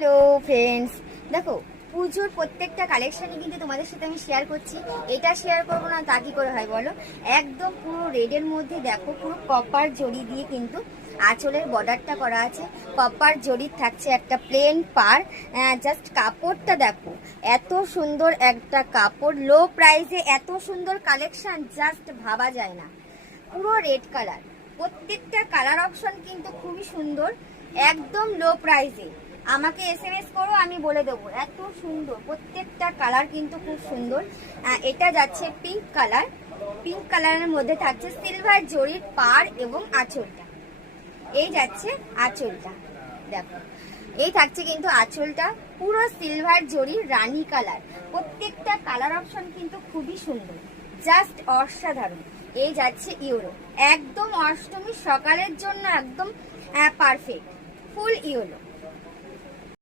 Hello friends, দেখো পুজোর প্রত্যেকটা কালেকশনই কিন্তু তোমাদের সাথে আমি শেয়ার করছি। এটা শেয়ার করবো না তা কি করে হয় বলো। একদম পুরো রেডের মধ্যে দেখো পুরো কপার জড়ি দিয়ে কিন্তু আঁচলের বর্ডারটা করা আছে। কপার জড়ির থাকছে একটা প্লেন পার। জাস্ট কাপড়টা দেখো, এত সুন্দর একটা কাপড়, লো প্রাইসে এত সুন্দর কালেকশন জাস্ট ভাবা যায় না। পুরো রেড কালার, প্রত্যেকটা কালার অপশন কিন্তু খুবই সুন্দর, একদম লো প্রাইসে। আমাকে এসএমএস করো, আমি বলে দেবো। এত সুন্দর প্রত্যেকটা কালার কিন্তু খুব সুন্দর। এটা যাচ্ছে পিঙ্ক কালার, পিঙ্ক কালারের মধ্যে থাকছে সিলভার জরির পার এবং আঁচলটা। এই যাচ্ছে আঁচলটা, দেখো এই থাকছে কিন্তু আঁচলটা পুরো সিলভার জরি রানী কালার। প্রত্যেকটা কালার অপশন কিন্তু খুবই সুন্দর, জাস্ট অসাধারণ। এই যাচ্ছে ইউরো, একদম অষ্টমী সকালের জন্য একদম পারফেক্ট, ফুল ইউরো।